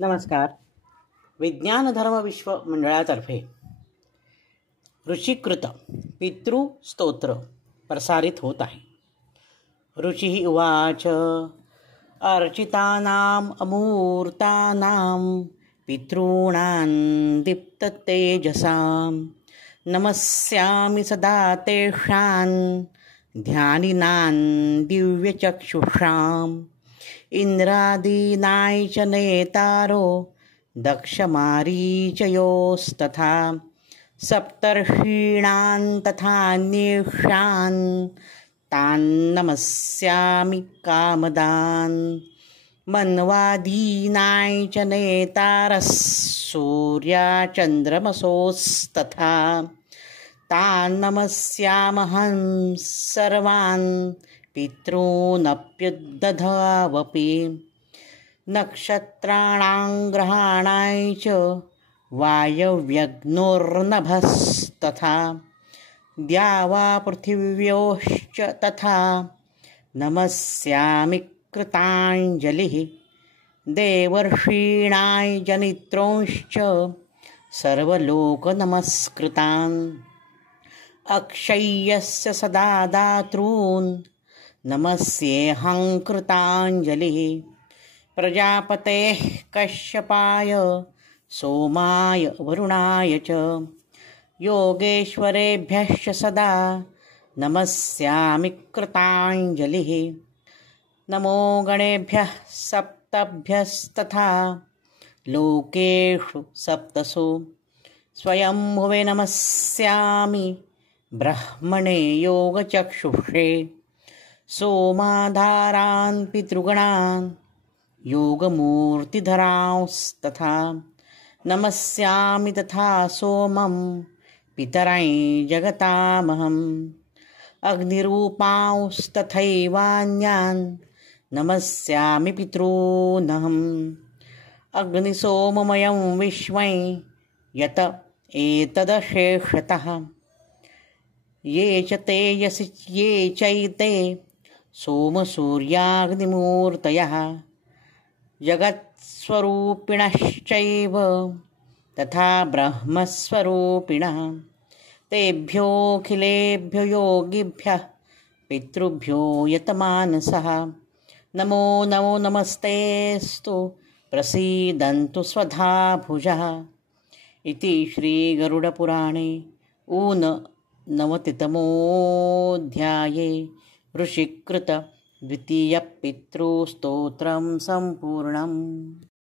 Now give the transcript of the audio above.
नमस्कार. विज्ञान धर्म विश्व मंडळातर्फे ऋषिकृत पितृस्तोत्र प्रसारित होत आहे. ऋषी उवाच अर्चितानाम अमूर्तानाम पितॄणां दीप्ततेजसां नमस्यामि सदा तेषां ध्यानिनां दिव्यचक्षुषाम् इंद्रादीनां च नेतारो दक्षमारीचयोस्तथा सप्तर्षीणां तथान्येषां तान् नमस्यामि कामदान् मन्वादीनां च नेतारः सूर्याचन्द्रमसोस्तथा तान् नमस्यामहं सर्वान् पितॄनप्युद्दधावपि नक्षत्राणां ग्रहाणां च वायव्यग्नोर्नभस्तथा द्यावा पृथिव्योश्च तथा नमस्यामि कृताञ्जलिः देवर्षीणां जनित्रोंश्च सर्वलोकनमस्कृतान् अक्षय्यस्य सदा दातॄन् नमस्येऽहं कृताञ्जलिः प्रजापतेः कश्यपाय सोमाय वरुणाय च योगेश्वरेभ्यश्च सदा नमस्यामि कृताञ्जलिः नमो गणेभ्यः सप्तभ्यस्तथा लोकेषु सप्तसु स्वयंभुवे नमस्यामि ब्रह्मणे योगचक्षुषे सोमाधारान् पितृगणान् योगमूर्तिधरांस्तथा नमस्यामि तथा सोमं पितरं जगतामहम् अग्निरूपांस्तथैवान्यान् नमस्यामि पितॄनहम् अग्निसोममयं विश्वं यत एतदशेषतः ये च तेजसि ये चैते सोमसूर्याग्निमूर्तयः जगत्स्वरूपिणश्चैव तथा ब्रह्मस्वरूपिणः तेभ्योऽखिलेभ्यो योगिभ्यः पितृभ्यो यतमानसः नमो नमो नमस्तेस्तु प्रसीदन्तु स्वधा भुजः इति श्रीगरुडपुराणे ऊननवतितमोऽध्याये ऋषिकृत द्वितीयपितृस्तोत्रं सम्पूर्णम्.